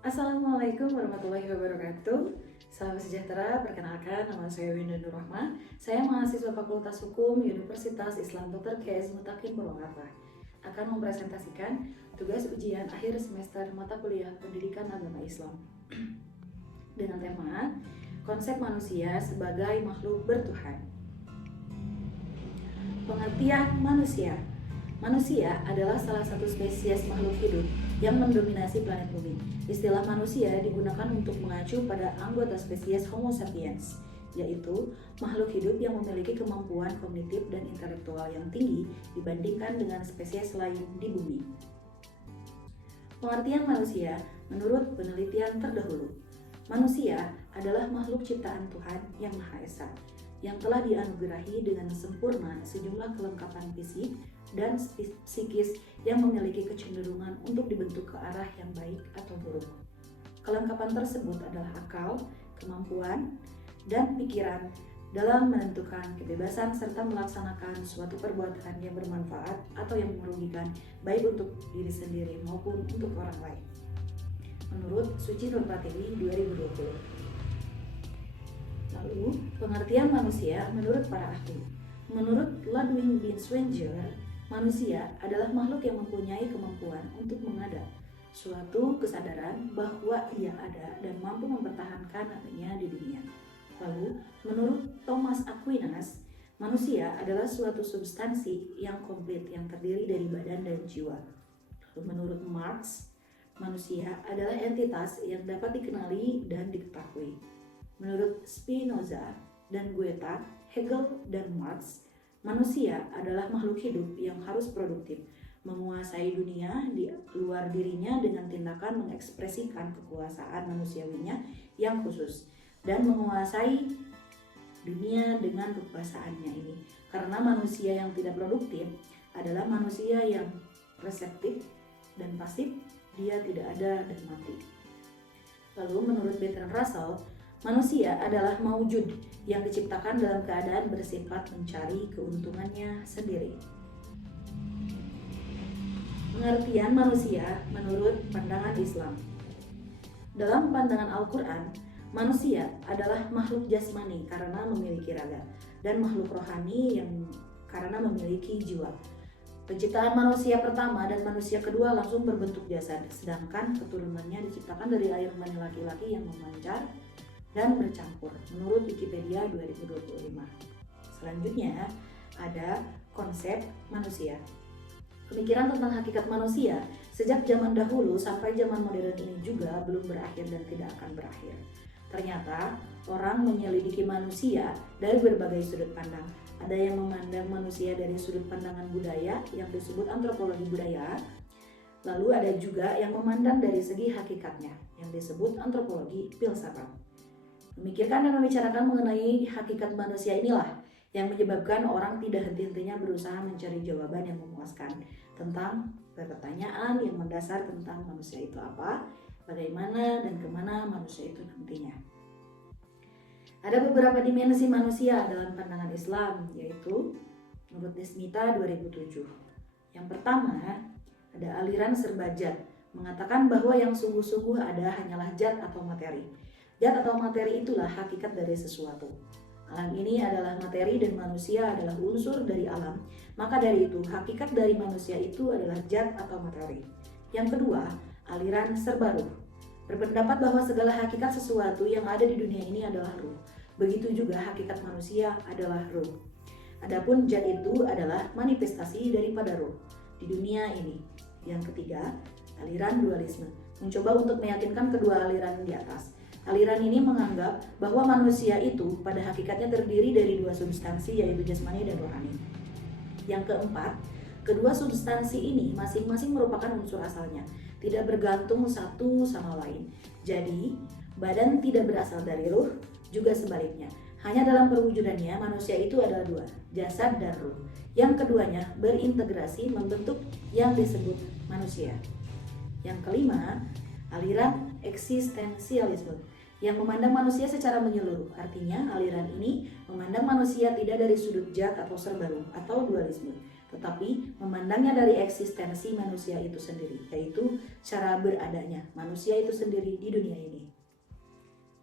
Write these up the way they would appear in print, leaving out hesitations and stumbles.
Assalamualaikum warahmatullahi wabarakatuh. Salam sejahtera, perkenalkan nama saya Winda Nurrahma. Saya mahasiswa Fakultas Hukum Universitas Islam Dr. K.S. Mutakin Purwakarta. Akan mempresentasikan tugas ujian akhir semester mata kuliah Pendidikan Agama Islam dengan tema Konsep Manusia sebagai Makhluk Bertuhan. Pengertian manusia. Manusia adalah salah satu spesies makhluk hidup yang mendominasi planet bumi. Istilah manusia digunakan untuk mengacu pada anggota spesies Homo sapiens, yaitu makhluk hidup yang memiliki kemampuan kognitif dan intelektual yang tinggi dibandingkan dengan spesies lain di bumi. Pengertian manusia menurut penelitian terdahulu. Manusia adalah makhluk ciptaan Tuhan yang Maha Esa, yang telah dianugerahi dengan sempurna sejumlah kelengkapan fisik dan psikis yang memiliki kecenderungan untuk dibentuk ke arah yang baik atau buruk. Kelengkapan tersebut adalah akal, kemampuan, dan pikiran dalam menentukan kebebasan serta melaksanakan suatu perbuatan yang bermanfaat atau yang merugikan baik untuk diri sendiri maupun untuk orang lain. Menurut Suci Nur Pratiwi 2020. Lalu, pengertian manusia menurut para ahli. Menurut Ludwig Binswanger, manusia adalah makhluk yang mempunyai kemampuan untuk mengadap suatu kesadaran bahwa ia ada dan mampu mempertahankan adanya di dunia. Lalu, menurut Thomas Aquinas, manusia adalah suatu substansi yang komplit yang terdiri dari badan dan jiwa. Lalu, menurut Marx, manusia adalah entitas yang dapat dikenali dan diketahui. Menurut Spinoza dan Goethe, Hegel dan Marx, manusia adalah makhluk hidup yang harus produktif, menguasai dunia di luar dirinya dengan tindakan mengekspresikan kekuasaan manusiawinya yang khusus, dan menguasai dunia dengan kekuasaannya ini. Karena manusia yang tidak produktif adalah manusia yang reseptif dan pasif, dia tidak ada dan mati. Lalu menurut Bertrand Russell, manusia adalah maujud yang diciptakan dalam keadaan bersifat mencari keuntungannya sendiri. Pengertian manusia menurut pandangan Islam. Dalam pandangan Al-Quran, manusia adalah makhluk jasmani karena memiliki raga, dan makhluk rohani yang karena memiliki jiwa. Penciptaan manusia pertama dan manusia kedua langsung berbentuk jasad, sedangkan keturunannya diciptakan dari air mani laki-laki yang memancar dan bercampur menurut Wikipedia 2025. Selanjutnya ada konsep manusia. Pemikiran tentang hakikat manusia sejak zaman dahulu sampai zaman modern ini juga belum berakhir dan tidak akan berakhir. Ternyata orang menyelidiki manusia dari berbagai sudut pandang. Ada yang memandang manusia dari sudut pandangan budaya yang disebut antropologi budaya. Lalu ada juga yang memandang dari segi hakikatnya yang disebut antropologi filsafat. Memikirkan dan membicarakan mengenai hakikat manusia inilah yang menyebabkan orang tidak henti-hentinya berusaha mencari jawaban yang memuaskan tentang pertanyaan yang mendasar tentang manusia itu apa, bagaimana dan kemana manusia itu nantinya. Ada beberapa dimensi manusia dalam pandangan Islam, yaitu menurut Desmita 2007. Yang pertama, ada aliran serba zat, mengatakan bahwa yang sungguh-sungguh ada hanyalah zat atau materi. Zat atau materi itulah hakikat dari sesuatu. Alam ini adalah materi dan manusia adalah unsur dari alam. Maka dari itu, hakikat dari manusia itu adalah zat atau materi. Yang kedua, aliran serba ruh, berpendapat bahwa segala hakikat sesuatu yang ada di dunia ini adalah ruh. Begitu juga hakikat manusia adalah ruh. Adapun zat itu adalah manifestasi daripada ruh di dunia ini. Yang ketiga, aliran dualisme, mencoba untuk meyakinkan kedua aliran di atas. Aliran ini menganggap bahwa manusia itu pada hakikatnya terdiri dari dua substansi, yaitu jasmani dan rohani. Yang keempat, kedua substansi ini masing-masing merupakan unsur asalnya, tidak bergantung satu sama lain. Jadi, badan tidak berasal dari ruh, juga sebaliknya. Hanya dalam perwujudannya manusia itu adalah dua, jasad dan ruh. Yang keduanya berintegrasi membentuk yang disebut manusia. Yang kelima, aliran eksistensialisme yang memandang manusia secara menyeluruh. Artinya aliran ini memandang manusia tidak dari sudut zat atau serba ruh atau dualisme. tetapi memandangnya dari eksistensi manusia itu sendiri, yaitu cara beradanya manusia itu sendiri di dunia ini.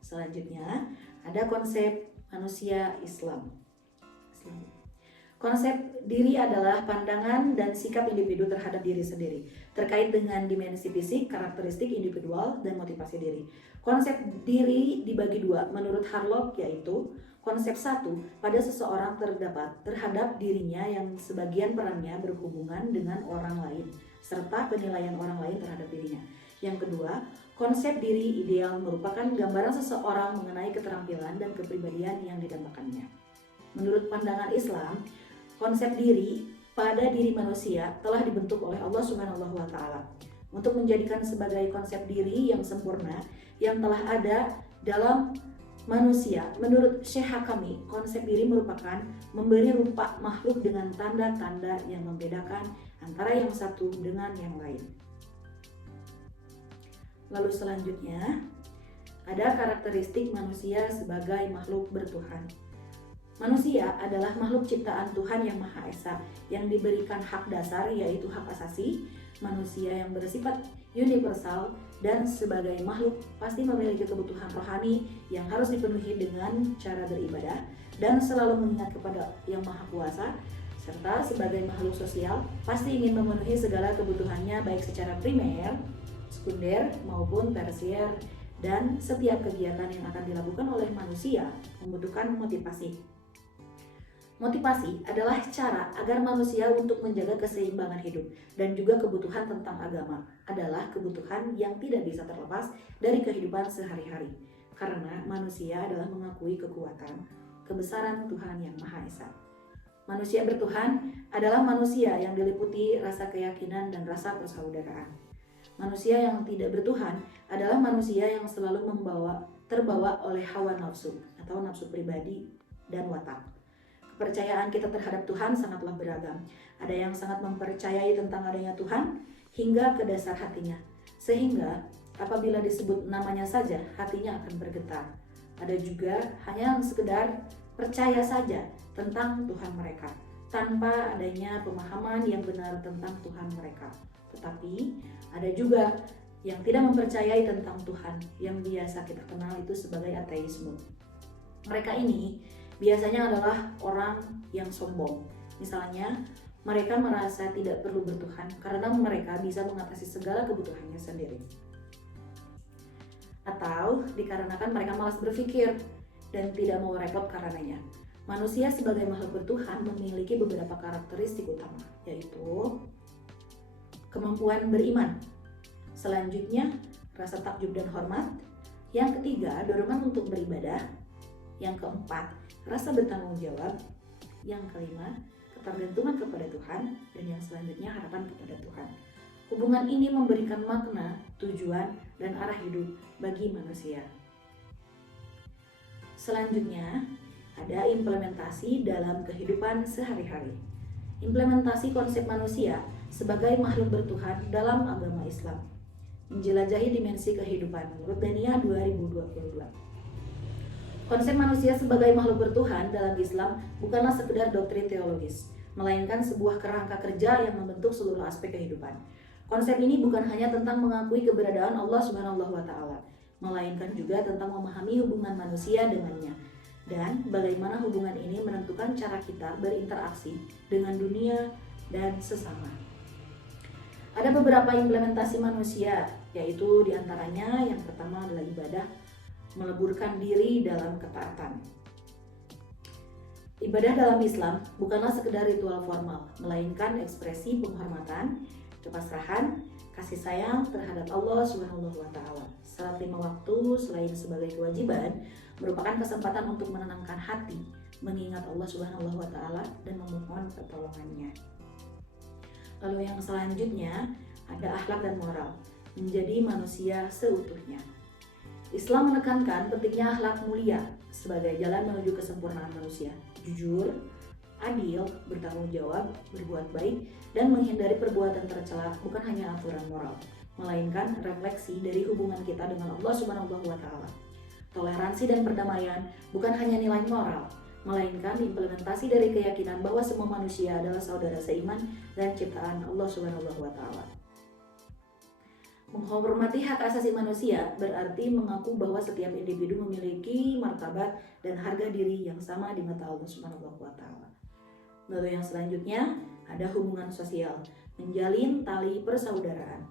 Selanjutnya, ada konsep manusia Islam. Konsep diri adalah pandangan dan sikap individu terhadap diri sendiri, terkait dengan dimensi fisik, karakteristik individual, dan motivasi diri. Konsep diri dibagi dua menurut Harlock, yaitu konsep satu, pada seseorang terdapat terhadap dirinya yang sebagian perannya berhubungan dengan orang lain, serta penilaian orang lain terhadap dirinya. Yang kedua, konsep diri ideal merupakan gambaran seseorang mengenai keterampilan dan kepribadian yang didambakannya. Menurut pandangan Islam, konsep diri pada diri manusia telah dibentuk oleh Allah Subhanahu wa Ta'ala untuk menjadikan sebagai konsep diri yang sempurna yang telah ada dalam manusia. Menurut Syekh Hakami, konsep diri merupakan memberi rupa makhluk dengan tanda-tanda yang membedakan antara yang satu dengan yang lain. Lalu selanjutnya, ada karakteristik manusia sebagai makhluk bertuhan. Manusia adalah makhluk ciptaan Tuhan yang Maha Esa yang diberikan hak dasar, yaitu hak asasi. Manusia yang bersifat universal dan sebagai makhluk pasti memiliki kebutuhan rohani yang harus dipenuhi dengan cara beribadah dan selalu mengingat kepada Yang Maha Kuasa, serta sebagai makhluk sosial pasti ingin memenuhi segala kebutuhannya baik secara primer, sekunder maupun tersier, dan setiap kegiatan yang akan dilakukan oleh manusia membutuhkan motivasi. Motivasi adalah cara agar manusia untuk menjaga keseimbangan hidup, dan juga kebutuhan tentang agama adalah kebutuhan yang tidak bisa terlepas dari kehidupan sehari-hari, karena manusia adalah mengakui kekuatan, kebesaran Tuhan yang Maha Esa. Manusia bertuhan adalah manusia yang diliputi rasa keyakinan dan rasa persaudaraan. Manusia yang tidak bertuhan adalah manusia yang selalu terbawa oleh hawa nafsu atau nafsu pribadi dan watak. Kepercayaan kita terhadap Tuhan sangatlah beragam. Ada yang sangat mempercayai tentang adanya Tuhan hingga ke dasar hatinya, sehingga apabila disebut namanya saja hatinya akan bergetar. Ada juga hanya yang sekedar percaya saja tentang Tuhan mereka, tanpa adanya pemahaman yang benar tentang Tuhan mereka. Tetapi ada juga yang tidak mempercayai tentang Tuhan, yang biasa kita kenal itu sebagai ateisme. Mereka ini biasanya adalah orang yang sombong. Misalnya, mereka merasa tidak perlu bertuhan karena mereka bisa mengatasi segala kebutuhannya sendiri. Atau dikarenakan mereka malas berpikir dan tidak mau repot karenanya. Manusia sebagai makhluk bertuhan memiliki beberapa karakteristik utama, yaitu kemampuan beriman. Selanjutnya, rasa takjub dan hormat. Yang ketiga, dorongan untuk beribadah. Yang keempat, rasa bertanggung jawab. Yang kelima, ketergantungan kepada Tuhan. Dan yang selanjutnya, harapan kepada Tuhan. Hubungan ini memberikan makna, tujuan, dan arah hidup bagi manusia. Selanjutnya, ada implementasi dalam kehidupan sehari-hari. Implementasi konsep manusia sebagai makhluk bertuhan dalam agama Islam. Menjelajahi dimensi kehidupan menurut Dania 2022. Konsep manusia sebagai makhluk bertuhan dalam Islam bukanlah sekedar doktrin teologis, melainkan sebuah kerangka kerja yang membentuk seluruh aspek kehidupan. Konsep ini bukan hanya tentang mengakui keberadaan Allah Subhanahu wa Ta'ala, melainkan juga tentang memahami hubungan manusia dengannya, dan bagaimana hubungan ini menentukan cara kita berinteraksi dengan dunia dan sesama. Ada beberapa implementasi manusia, yaitu diantaranya yang pertama adalah ibadah, meleburkan diri dalam ketaatan. Ibadah dalam Islam bukanlah sekedar ritual formal, melainkan ekspresi penghormatan, kepasrahan, kasih sayang terhadap Allah Subhanahu wa Ta'ala. Salat 5 waktu selain sebagai kewajiban, merupakan kesempatan untuk menenangkan hati, mengingat Allah Subhanahu wa Ta'ala dan memohon pertolongannya. Lalu yang selanjutnya ada akhlak dan moral, menjadi manusia seutuhnya. Islam menekankan pentingnya akhlak mulia sebagai jalan menuju kesempurnaan manusia, jujur, adil, bertanggung jawab, berbuat baik, dan menghindari perbuatan tercela bukan hanya aturan moral, melainkan refleksi dari hubungan kita dengan Allah Subhanahu wa Ta'ala. Toleransi dan perdamaian bukan hanya nilai moral, melainkan implementasi dari keyakinan bahwa semua manusia adalah saudara seiman dan ciptaan Allah Subhanahu wa taala. Menghormati hak asasi manusia berarti mengaku bahwa setiap individu memiliki martabat dan harga diri yang sama di mata Allah Subhanahu wa taala. Lalu yang selanjutnya ada hubungan sosial, menjalin tali persaudaraan.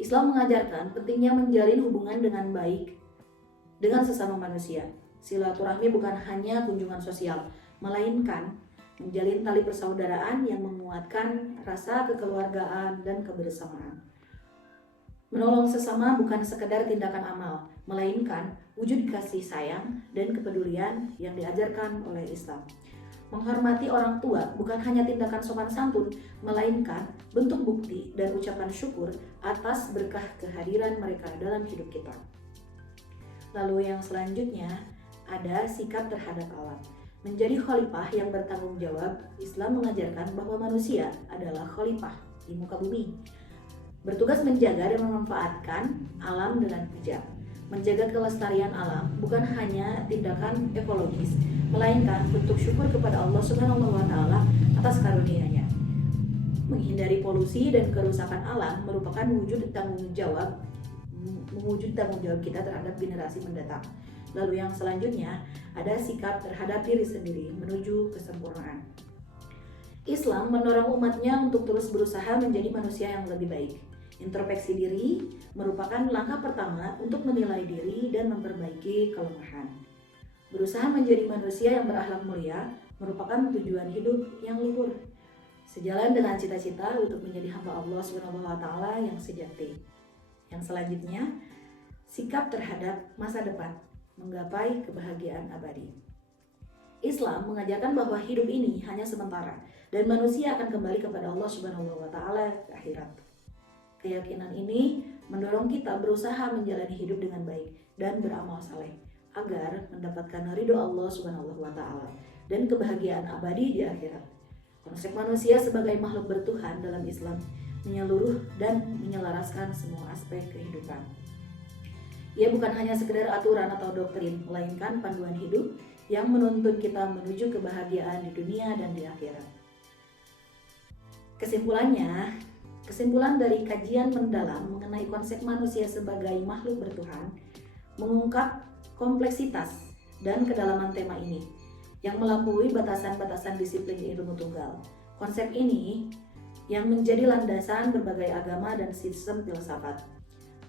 Islam mengajarkan pentingnya menjalin hubungan dengan baik dengan sesama manusia. Silaturahmi bukan hanya kunjungan sosial, melainkan menjalin tali persaudaraan yang menguatkan rasa kekeluargaan dan kebersamaan. Menolong sesama bukan sekedar tindakan amal, melainkan wujud kasih sayang dan kepedulian yang diajarkan oleh Islam. Menghormati orang tua bukan hanya tindakan sopan santun, melainkan bentuk bukti dan ucapan syukur atas berkah kehadiran mereka dalam hidup kita. Lalu yang selanjutnya ada sikap terhadap alam. Menjadi khalifah yang bertanggung jawab, Islam mengajarkan bahwa manusia adalah khalifah di muka bumi, bertugas menjaga dan memanfaatkan alam dengan bijak. Menjaga kelestarian alam bukan hanya tindakan ekologis, melainkan bentuk syukur kepada Allah Subhanahu wa taala atas karunia-Nya. Menghindari polusi dan kerusakan alam merupakan wujud tanggung jawab kita terhadap generasi mendatang. Lalu yang selanjutnya ada sikap terhadap diri sendiri menuju kesempurnaan. Islam mendorong umatnya untuk terus berusaha menjadi manusia yang lebih baik. Introspeksi diri merupakan langkah pertama untuk menilai diri dan memperbaiki kelemahan. Berusaha menjadi manusia yang berakhlak mulia merupakan tujuan hidup yang luhur, sejalan dengan cita-cita untuk menjadi hamba Allah Subhanahu wa taala yang sejati. Yang selanjutnya, sikap terhadap masa depan, menggapai kebahagiaan abadi. Islam mengajarkan bahwa hidup ini hanya sementara dan manusia akan kembali kepada Allah Subhanahu wa taala di akhirat. Keyakinan ini mendorong kita berusaha menjalani hidup dengan baik dan beramal saleh agar mendapatkan ridho Allah Subhanahu wa taala dan kebahagiaan abadi di akhirat. Konsep manusia sebagai makhluk bertuhan dalam Islam menyeluruh dan menyelaraskan semua aspek kehidupan. Ia bukan hanya sekedar aturan atau doktrin, melainkan panduan hidup yang menuntun kita menuju kebahagiaan di dunia dan di akhirat. Kesimpulan dari kajian mendalam mengenai konsep manusia sebagai makhluk bertuhan mengungkap kompleksitas dan kedalaman tema ini yang melampaui batasan-batasan disiplin ilmu tunggal. Konsep ini yang menjadi landasan berbagai agama dan sistem filsafat,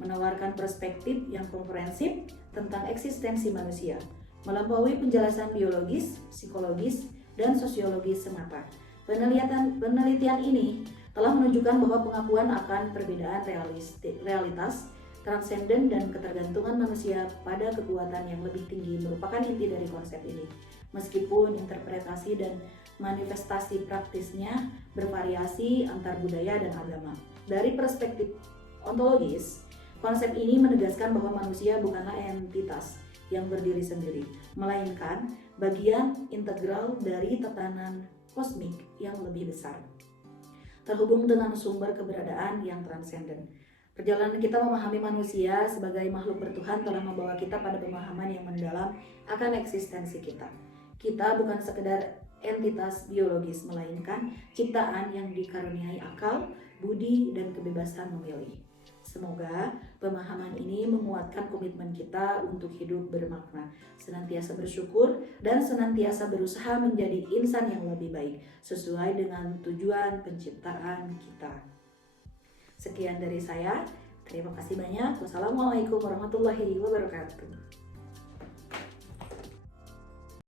menawarkan perspektif yang komprehensif tentang eksistensi manusia, melampaui penjelasan biologis, psikologis, dan sosiologis semata. Penelitian ini telah menunjukkan bahwa pengakuan akan perbedaan realitas, transenden, dan ketergantungan manusia pada kekuatan yang lebih tinggi merupakan inti dari konsep ini. Meskipun interpretasi dan manifestasi praktisnya bervariasi antar budaya dan agama. Dari perspektif ontologis, konsep ini menegaskan bahwa manusia bukanlah entitas yang berdiri sendiri, melainkan bagian integral dari tatanan kosmik yang lebih besar, terhubung dengan sumber keberadaan yang transenden. Perjalanan kita memahami manusia sebagai makhluk bertuhan telah membawa kita pada pemahaman yang mendalam akan eksistensi kita. Kita bukan sekedar entitas biologis, melainkan ciptaan yang dikaruniai akal, budi, dan kebebasan memilih. Semoga pemahaman ini menguatkan komitmen kita untuk hidup bermakna, senantiasa bersyukur, dan senantiasa berusaha menjadi insan yang lebih baik sesuai dengan tujuan penciptaan kita. Sekian dari saya, terima kasih banyak. Wassalamualaikum warahmatullahi wabarakatuh.